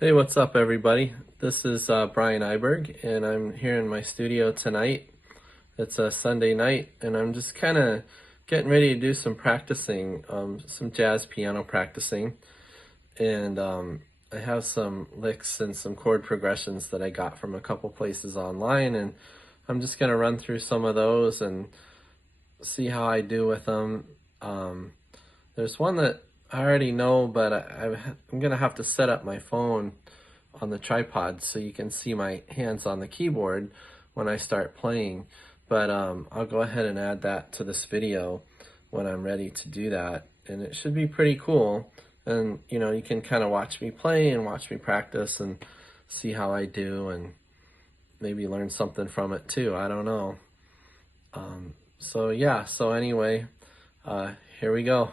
Hey, what's up, everybody? This is Brian Iberg, and I'm here in my studio tonight. It's a Sunday night, and I'm just kind of getting ready to do some practicing, some jazz piano practicing. And I have some licks and some chord progressions that I got from a couple places online, and I'm just going to run through some of those and see how I do with them. There's one that I already know, but I'm gonna have to set up my phone on the tripod so you can see my hands on the keyboard when I start playing. But I'll go ahead and add that to this video when I'm ready to do that, and it should be pretty cool. And you can kind of watch me play and watch me practice and see how I do, and maybe learn something from it too. I don't know. So yeah, so anyway, here we go.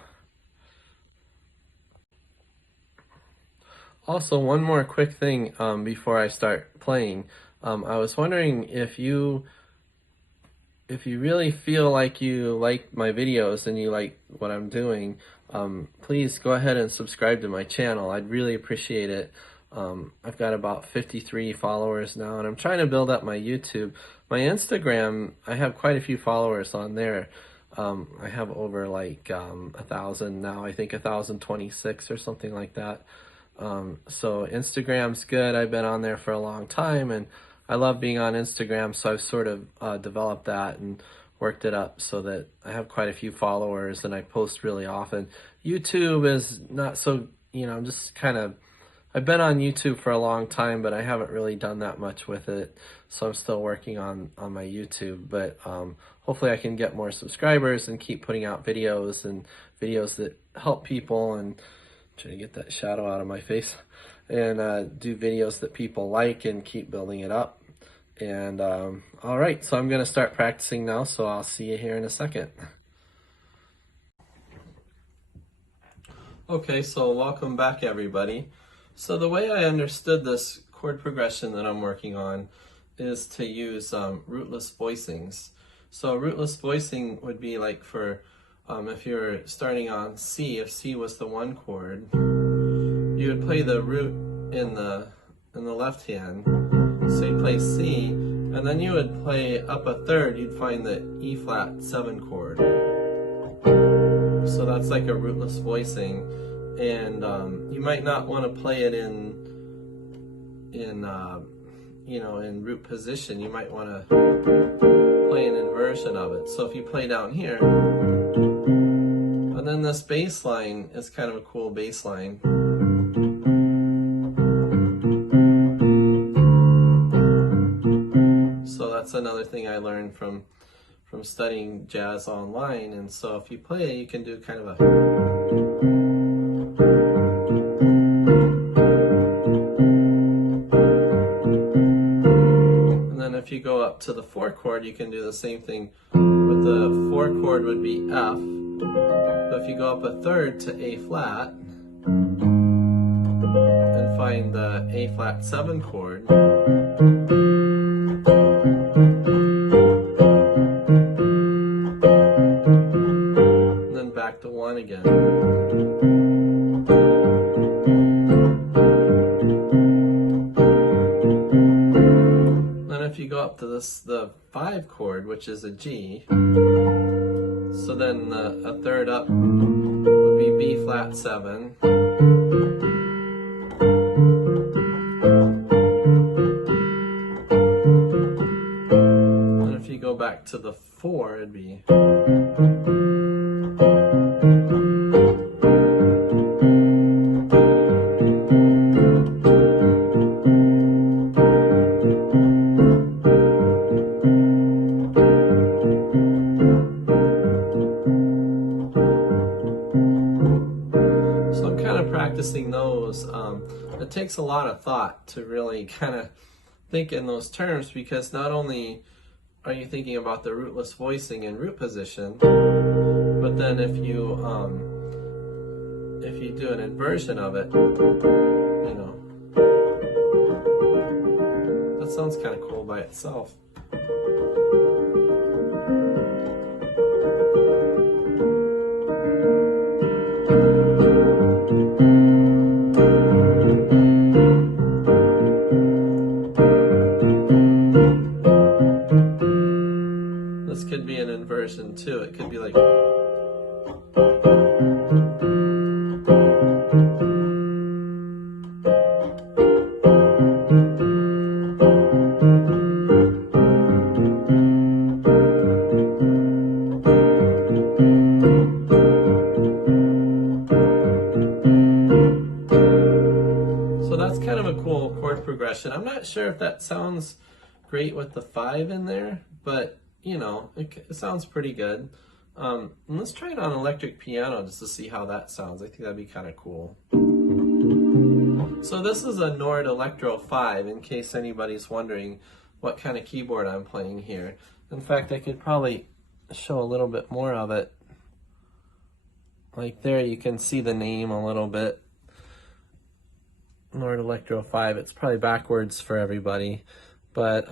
Also, one more quick thing before I start playing. I was wondering if you really feel like you like my videos and you like what I'm doing, please go ahead and subscribe to my channel. I'd really appreciate it. I've got about 53 followers now, and I'm trying to build up my YouTube. My Instagram, I have quite a few followers on there. I have over like 1,000 now, I think 1,026 or something like that. So Instagram's good. I've been on there for a long time, and I love being on Instagram, so I've sort of developed that and worked it up so that I have quite a few followers and I post really often. YouTube is not so, I'm just kind of, I've been on YouTube for a long time, but I haven't really done that much with it, so I'm still working on my YouTube. But hopefully I can get more subscribers and keep putting out videos and videos that help people, and try to get that shadow out of my face, and do videos that people like and keep building it up. And all right, so I'm going to start practicing now, so I'll see you here in a second. Okay, so welcome back, everybody. So the way I understood this chord progression that I'm working on is to use rootless voicings. So rootless voicing would be like for if you're starting on C, if C was the one chord, you would play the root in the left hand. So you'd play C, and then you would play up a third, you'd find the E flat 7 chord. So that's like a rootless voicing, and you might not want to play it in root position. You might want to play an inversion of it. So if you play down here, and then this bass line is kind of a cool bass line. So that's another thing I learned from studying jazz online. And so if you play it, you can do kind of a, and then if you go up to the 4 chord, you can do the same thing. With the 4 chord would be F. But if you go up a third to A flat and find the A flat 7 chord, and then back to 1 again. Then if you go up to the 5 chord, which is a G, so then a third up would be B flat 7. And if you go back to the 4, it'd be, practicing those. It takes a lot of thought to really kind of think in those terms, because not only are you thinking about the rootless voicing and root position, but then if you do an inversion of it, that sounds kind of cool by itself. So that's kind of a cool chord progression. I'm not sure if that sounds great with the 5 in there, but you know, it sounds pretty good. And let's try it on electric piano just to see how that sounds. I think that'd be kind of cool. So this is a Nord Electro 5, in case anybody's wondering what kind of keyboard I'm playing here. In fact, I could probably show a little bit more of it. Like there, you can see the name a little bit. Nord Electro 5. It's probably backwards for everybody, but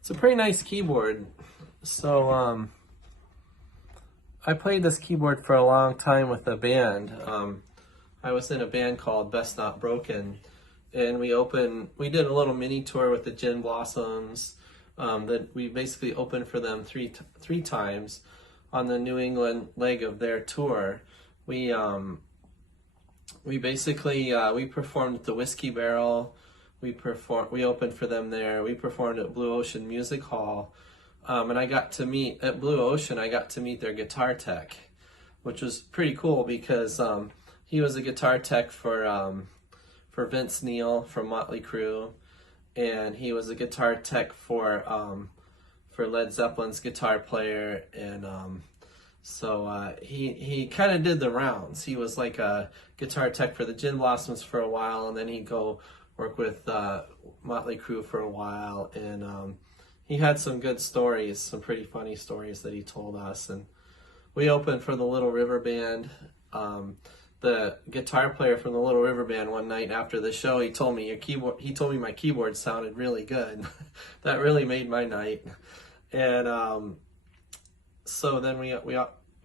it's a pretty nice keyboard. So I played this keyboard for a long time with a band. I was in a band called Best Not Broken, and we did a little mini tour with the Gin Blossoms. That we basically opened for them three times on the New England leg of their tour. We basically we performed at the Whiskey Barrel. We opened for them there. We performed at Blue Ocean Music Hall, and I got to meet at Blue Ocean. I got to meet their guitar tech, which was pretty cool because he was a guitar tech for Vince Neil from Motley Crue, and he was a guitar tech for Led Zeppelin's guitar player, and so he kind of did the rounds. He was like a guitar tech for the Gin Blossoms for a while, and then he'd go work with Motley Crue for a while, and he had some good stories, some pretty funny stories that he told us. And we opened for the Little River Band. The guitar player from the Little River Band, one night after the show, he told me my keyboard sounded really good. That really made my night. And so then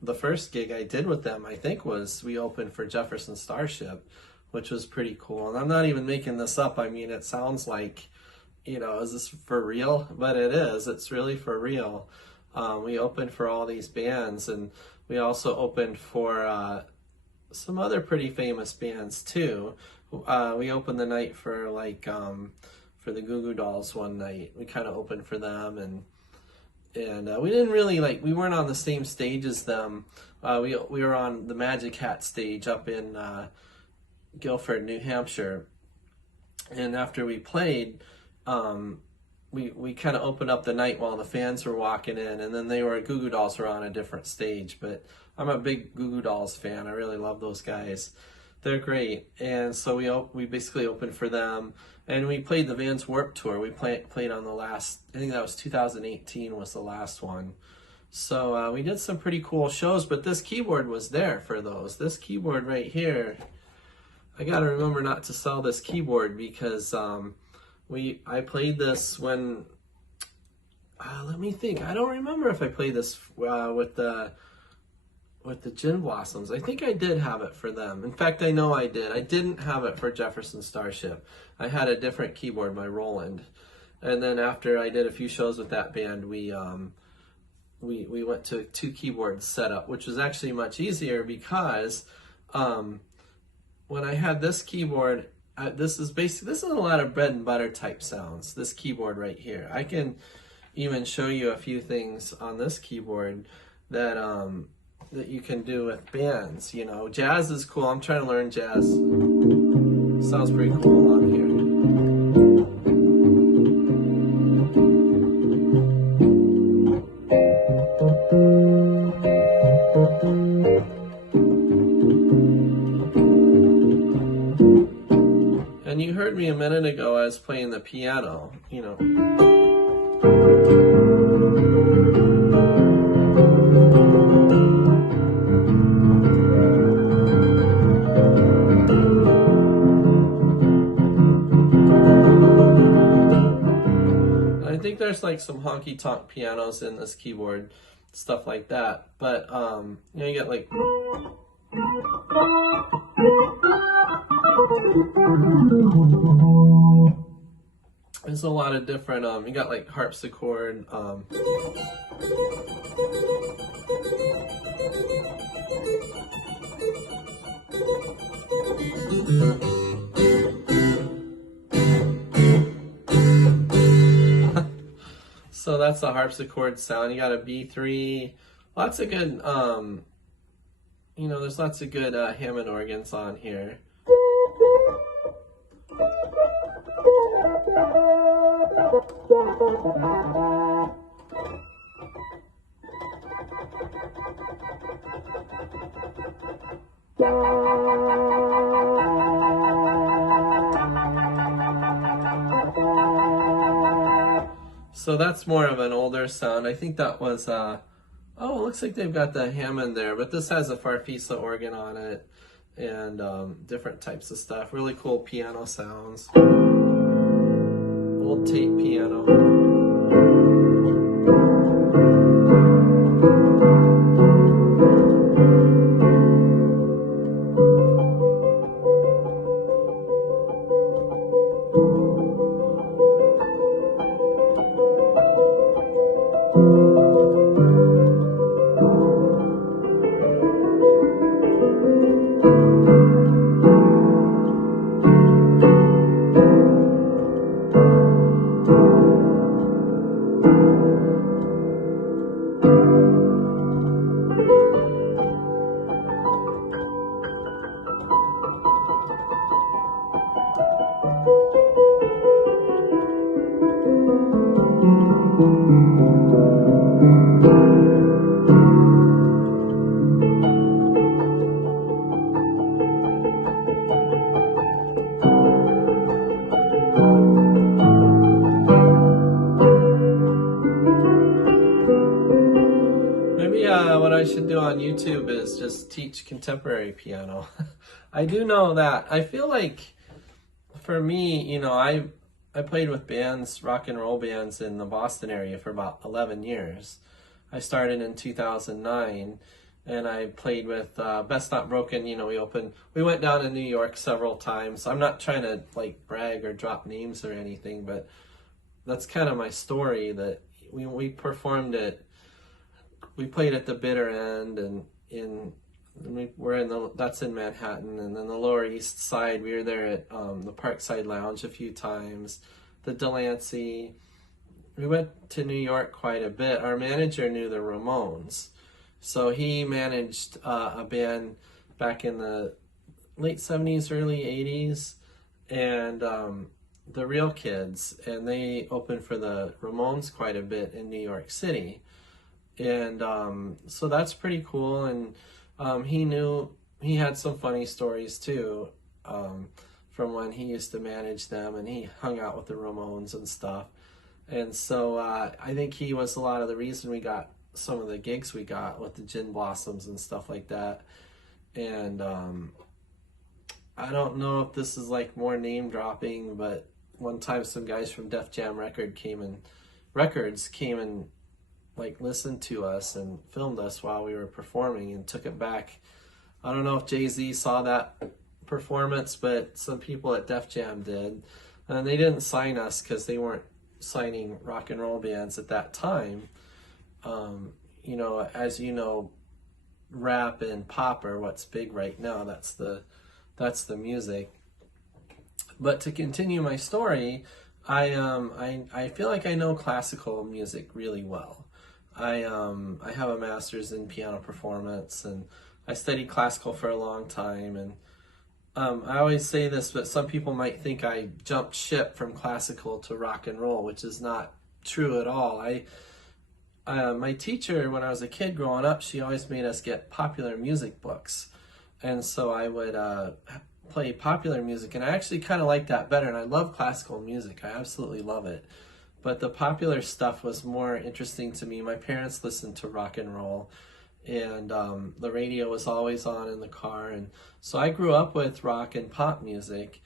the first gig I did with them, I think, was we opened for Jefferson Starship, which was pretty cool. And I'm not even making this up. I mean, it sounds like, you know, is this for real? But it is. It's really for real. We opened for all these bands, and we also opened for some other pretty famous bands too. We opened the night for for the Goo Goo Dolls one night. We kind of opened for them, and we didn't really we weren't on the same stage as them. We were on the Magic Hat stage up in Guilford, New Hampshire, and after we played, we kind of opened up the night while the fans were walking in, and then Goo Goo Dolls were on a different stage. But I'm a big Goo Goo Dolls fan. I really love those guys. They're great. And so we basically opened for them, and we played the Vans Warped Tour. We played on the last, I think that was 2018 was the last one. So we did some pretty cool shows, but this keyboard was there for those. This keyboard right here, I gotta remember not to sell this keyboard because I played this when, let me think. I don't remember if I played this with the Gin Blossoms. I think I did have it for them. In fact, I know I did. I didn't have it for Jefferson Starship. I had a different keyboard, my Roland. And then after I did a few shows with that band, we went to 2 keyboard setup, which was actually much easier because when I had this keyboard, this is a lot of bread and butter type sounds. This keyboard right here. I can even show you a few things on this keyboard that that you can do with bands. You know, jazz is cool. I'm trying to learn jazz. Sounds pretty cool on here. And you heard me a minute ago, I was playing the piano, you know. I think there's like some honky-tonk pianos in this keyboard, stuff like that. But, you know, you get like... There's a lot of different, you got like harpsichord, So that's the harpsichord sound. You got a B3. Lots of good, there's lots of good Hammond organs on here. So that's more of an older sound. I think that was, oh, it looks like they've got the Hammond there, but this has a Farfisa organ on it and different types of stuff. Really cool piano sounds. Old tape piano. Maybe what I should do on YouTube is just teach contemporary piano. I do know that. I feel like for me, I played with bands, rock and roll bands in the Boston area for about 11 years. I started in 2009 and I played with Best Not Broken. We went down to New York several times. I'm not trying to like brag or drop names or anything, but that's kind of my story, that we performed it. We played at the Bitter End, and that's in Manhattan, and then the Lower East Side. We were there at the Parkside Lounge a few times, the Delancey. We went to New York quite a bit. Our manager knew the Ramones, so he managed a band back in the late 70s, early 80s, and the Real Kids, and they opened for the Ramones quite a bit in New York City. And so that's pretty cool. And he had some funny stories too, from when he used to manage them, and he hung out with the Ramones and stuff. And so I think he was a lot of the reason we got some of the gigs we got with the Gin Blossoms and stuff like that. And I don't know if this is like more name dropping, but one time some guys from Def Jam Records came and like listened to us and filmed us while we were performing and took it back. I don't know if Jay-Z saw that performance, but some people at Def Jam did. And they didn't sign us because they weren't signing rock and roll bands at that time. As you know, rap and pop are what's big right now. That's the music. But to continue my story, I feel like I know classical music really well. I have a master's in piano performance, and I studied classical for a long time. And I always say this, but some people might think I jumped ship from classical to rock and roll, which is not true at all. My teacher, when I was a kid growing up, she always made us get popular music books, and so I would play popular music, and I actually kind of like that better. And I love classical music; I absolutely love it. But the popular stuff was more interesting to me. My parents listened to rock and roll, and the radio was always on in the car. And so I grew up with rock and pop music.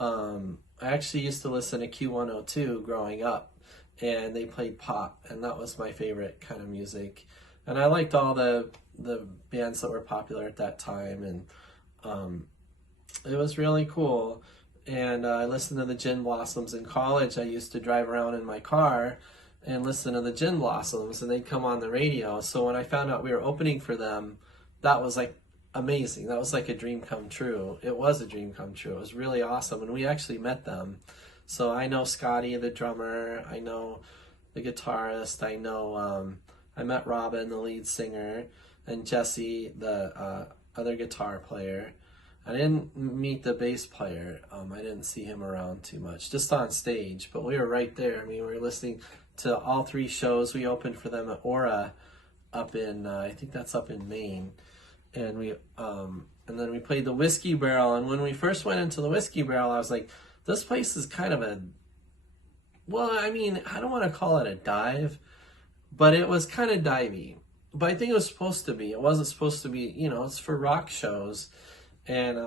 I actually used to listen to Q102 growing up, and they played pop, and that was my favorite kind of music. And I liked all the bands that were popular at that time, and it was really cool. And I listened to the Gin Blossoms in college. I used to drive around in my car and listen to the Gin Blossoms, and they'd come on the radio. So when I found out we were opening for them, that was like amazing. That was like a dream come true. It was a dream come true. It was really awesome, and we actually met them. So I know Scotty, the drummer. I know the guitarist. I know I met Robin, the lead singer, and Jesse, the other guitar player. I didn't meet the bass player. I didn't see him around too much, just on stage. But we were right there. I mean, we were listening to all 3 shows. We opened for them at Aura up in, I think that's up in Maine. And and then we played the Whiskey Barrel. And when we first went into the Whiskey Barrel, I was like, this place is kind of a, well, I mean, I don't want to call it a dive, but it was kind of divey. But I think it was supposed to be. It wasn't supposed to be, you know, it's for rock shows. And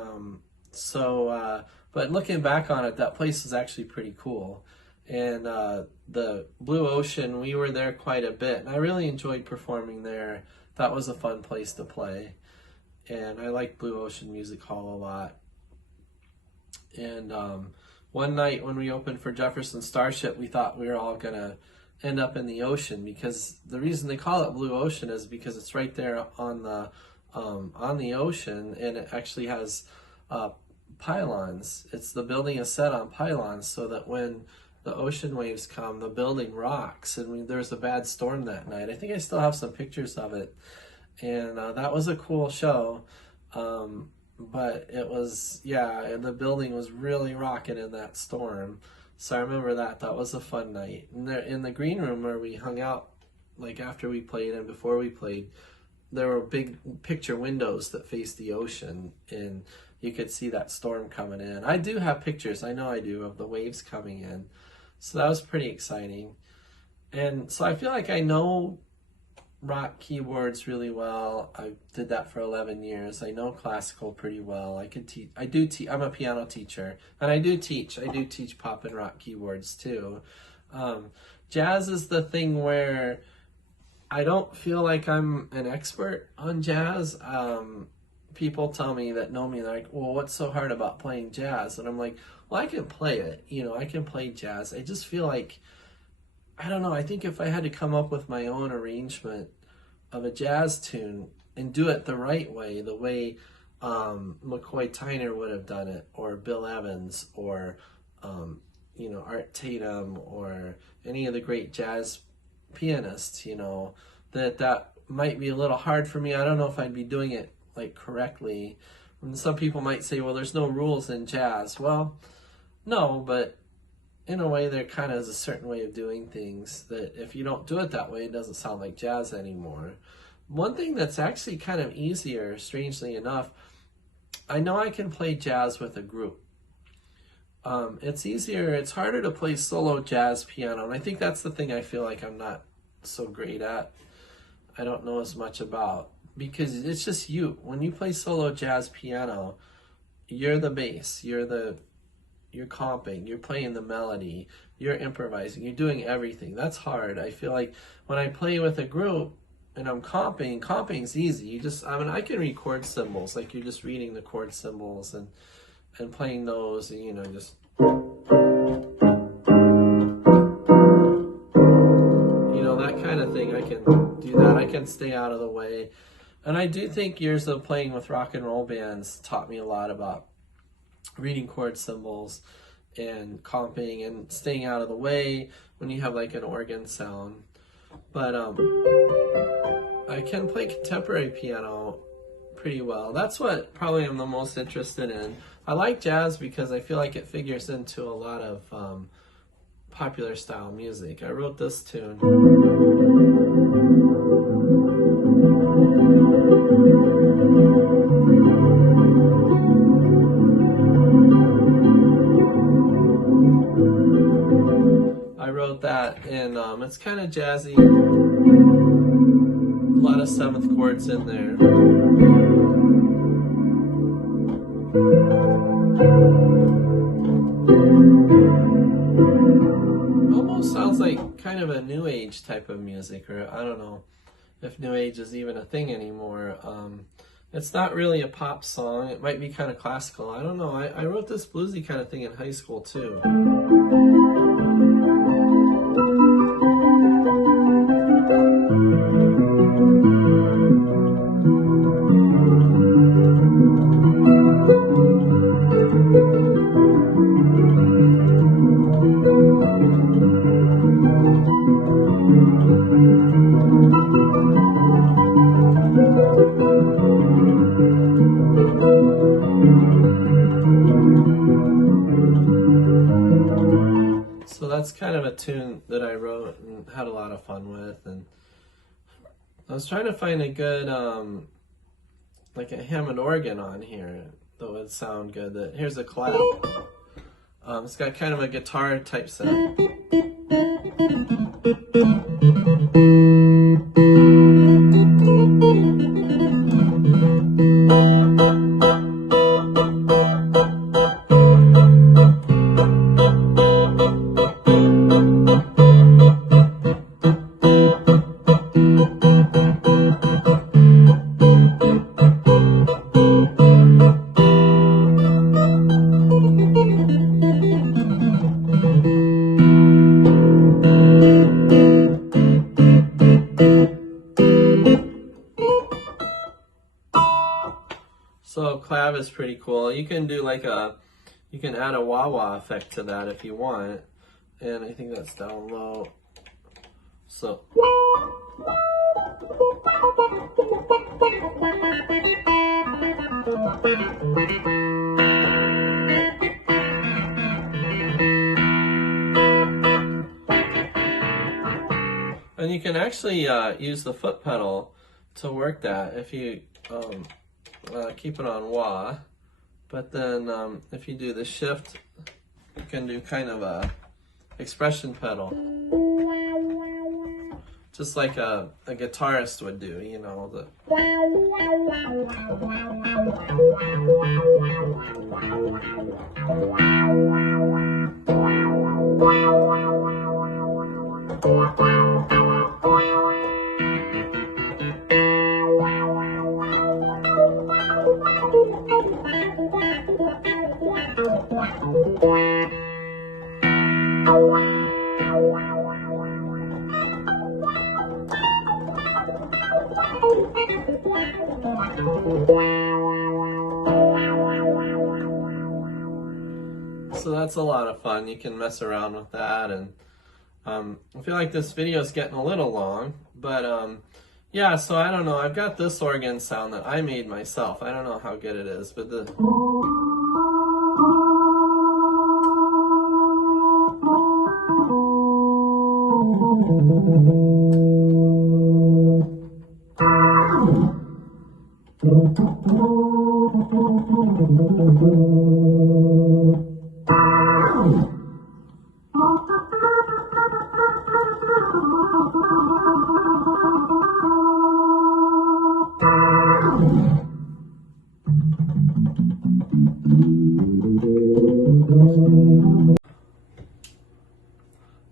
but looking back on it, that place is actually pretty cool. And the Blue Ocean, we were there quite a bit. And I really enjoyed performing there. That was a fun place to play. And I like Blue Ocean Music Hall a lot. And one night when we opened for Jefferson Starship, we thought we were all going to end up in the ocean, because the reason they call it Blue Ocean is because it's right there on the ocean, and it actually has pylons. The building is set on pylons so that when the ocean waves come, the building rocks. And there was a bad storm that night. I think I still have some pictures of it, and that was a cool show. But it was, yeah, and the building was really rocking in that storm. So I remember that was a fun night. And there, in the green room where we hung out, like after we played and before we played, there were big picture windows that faced the ocean, and you could see that storm coming in. I do have pictures, I know I do, of the waves coming in. So that was pretty exciting. And so I feel like I know rock keyboards really well. I did that for 11 years. I know classical pretty well. I can teach. I'm a piano teacher, and I do teach pop and rock keyboards too. Jazz is the thing where I don't feel like I'm an expert on jazz. People tell me that know me, they're like, well, what's so hard about playing jazz? And I'm like, well, I can play it. You know, I can play jazz. I just feel like, I don't know, I think if I had to come up with my own arrangement of a jazz tune and do it the right way, the way McCoy Tyner would have done it, or Bill Evans, or you know, Art Tatum, or any of the great jazz pianists, you know, that might be a little hard for me. I don't know if I'd be doing it like correctly. And some people might say, well, there's no rules in jazz. Well, no, but in a way, there kind of is a certain way of doing things that if you don't do it that way, it doesn't sound like jazz anymore. One thing that's actually kind of easier, strangely enough, I know I can play jazz with a group. It's easier, it's harder to play solo jazz piano, and I think that's the thing I feel like I'm not so great at. I don't know as much about, because it's just you. When you play solo jazz piano, you're the bass, you're comping, you're playing the melody, you're improvising, you're doing everything. That's hard. I feel like when I play with a group and I'm comping's easy. You just, I mean, I can read chord symbols, like you're just reading the chord symbols and playing those, and you know, just, you know, that kind of thing. I can do that. I can stay out of the way. And I do think years of playing with rock and roll bands taught me a lot about reading chord symbols and comping and staying out of the way when you have like an organ sound. But I can play contemporary piano pretty well. That's what probably I'm the most interested in. I like jazz because I feel like it figures into a lot of popular style music. I wrote this tune. I wrote that, and it's kind of jazzy. A lot of seventh chords in there. Almost sounds like kind of a new age type of music, or I don't know if new age is even a thing anymore. It's not really a pop song. It might be kind of classical. I don't know. I wrote this bluesy kind of thing in high school too. that's kind of a tune that I wrote and had a lot of fun with, and I was trying to find a good like a Hammond organ on here that would sound good. Here's a clap. It's got kind of a guitar type sound. So clav is pretty cool. You can do like you can add a wah-wah effect to that if you want. And I think that's down low. So. And you can actually use the foot pedal to work that if you keep it on wah. But then if you do the shift, you can do kind of a expression pedal. Just like a guitarist would do, you know. So that's a lot of fun. You can mess around with that, and I feel like this video is getting a little long, but yeah, so I don't know. I've got this organ sound that I made myself. I don't know how good it is, but the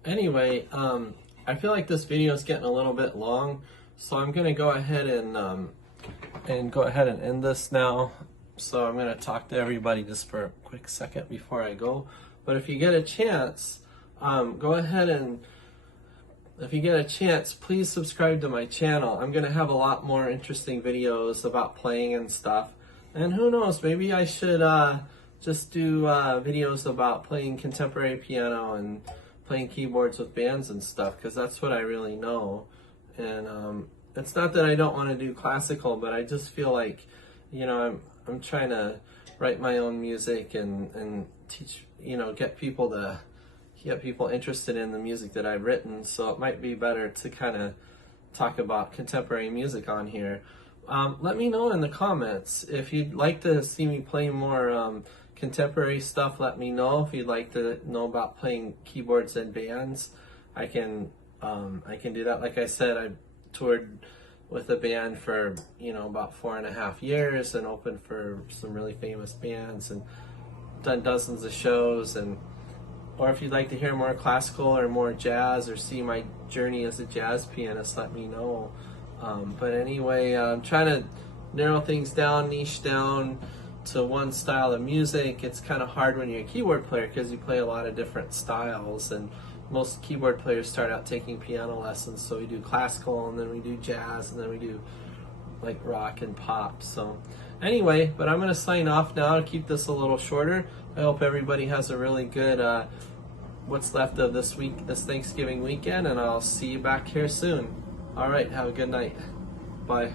anyway, I feel like this video is getting a little bit long, so I'm gonna go ahead and end this now. So I'm gonna talk to everybody just for a quick second before I go. But if you get a chance, go ahead and if you get a chance, please subscribe to my channel. I'm gonna have a lot more interesting videos about playing and stuff. And who knows, maybe I should just do videos about playing contemporary piano and playing keyboards with bands and stuff, because that's what I really know. And it's not that I don't want to do classical, but I just feel like, you know, I'm trying to write my own music and teach, you know, get people interested in the music that I've written. So it might be better to kind of talk about contemporary music on here. Let me know in the comments if you'd like to see me play more contemporary stuff. Let me know if you'd like to know about playing keyboards in bands. I can do that. Like I said, I toured with a band for, you know, about 4.5 years and opened for some really famous bands and done dozens of shows. And or if you'd like to hear more classical or more jazz or see my journey as a jazz pianist, let me know. But anyway, I'm trying to narrow things down, niche down to one style of music. It's kind of hard when you're a keyboard player because you play a lot of different styles, and most keyboard players start out taking piano lessons. So we do classical, and then we do jazz, and then we do like rock and pop. So anyway, but I'm going to sign off now to keep this a little shorter. I hope everybody has a really good what's left of this week, this Thanksgiving weekend, and I'll see you back here soon. All right, have a good night. Bye.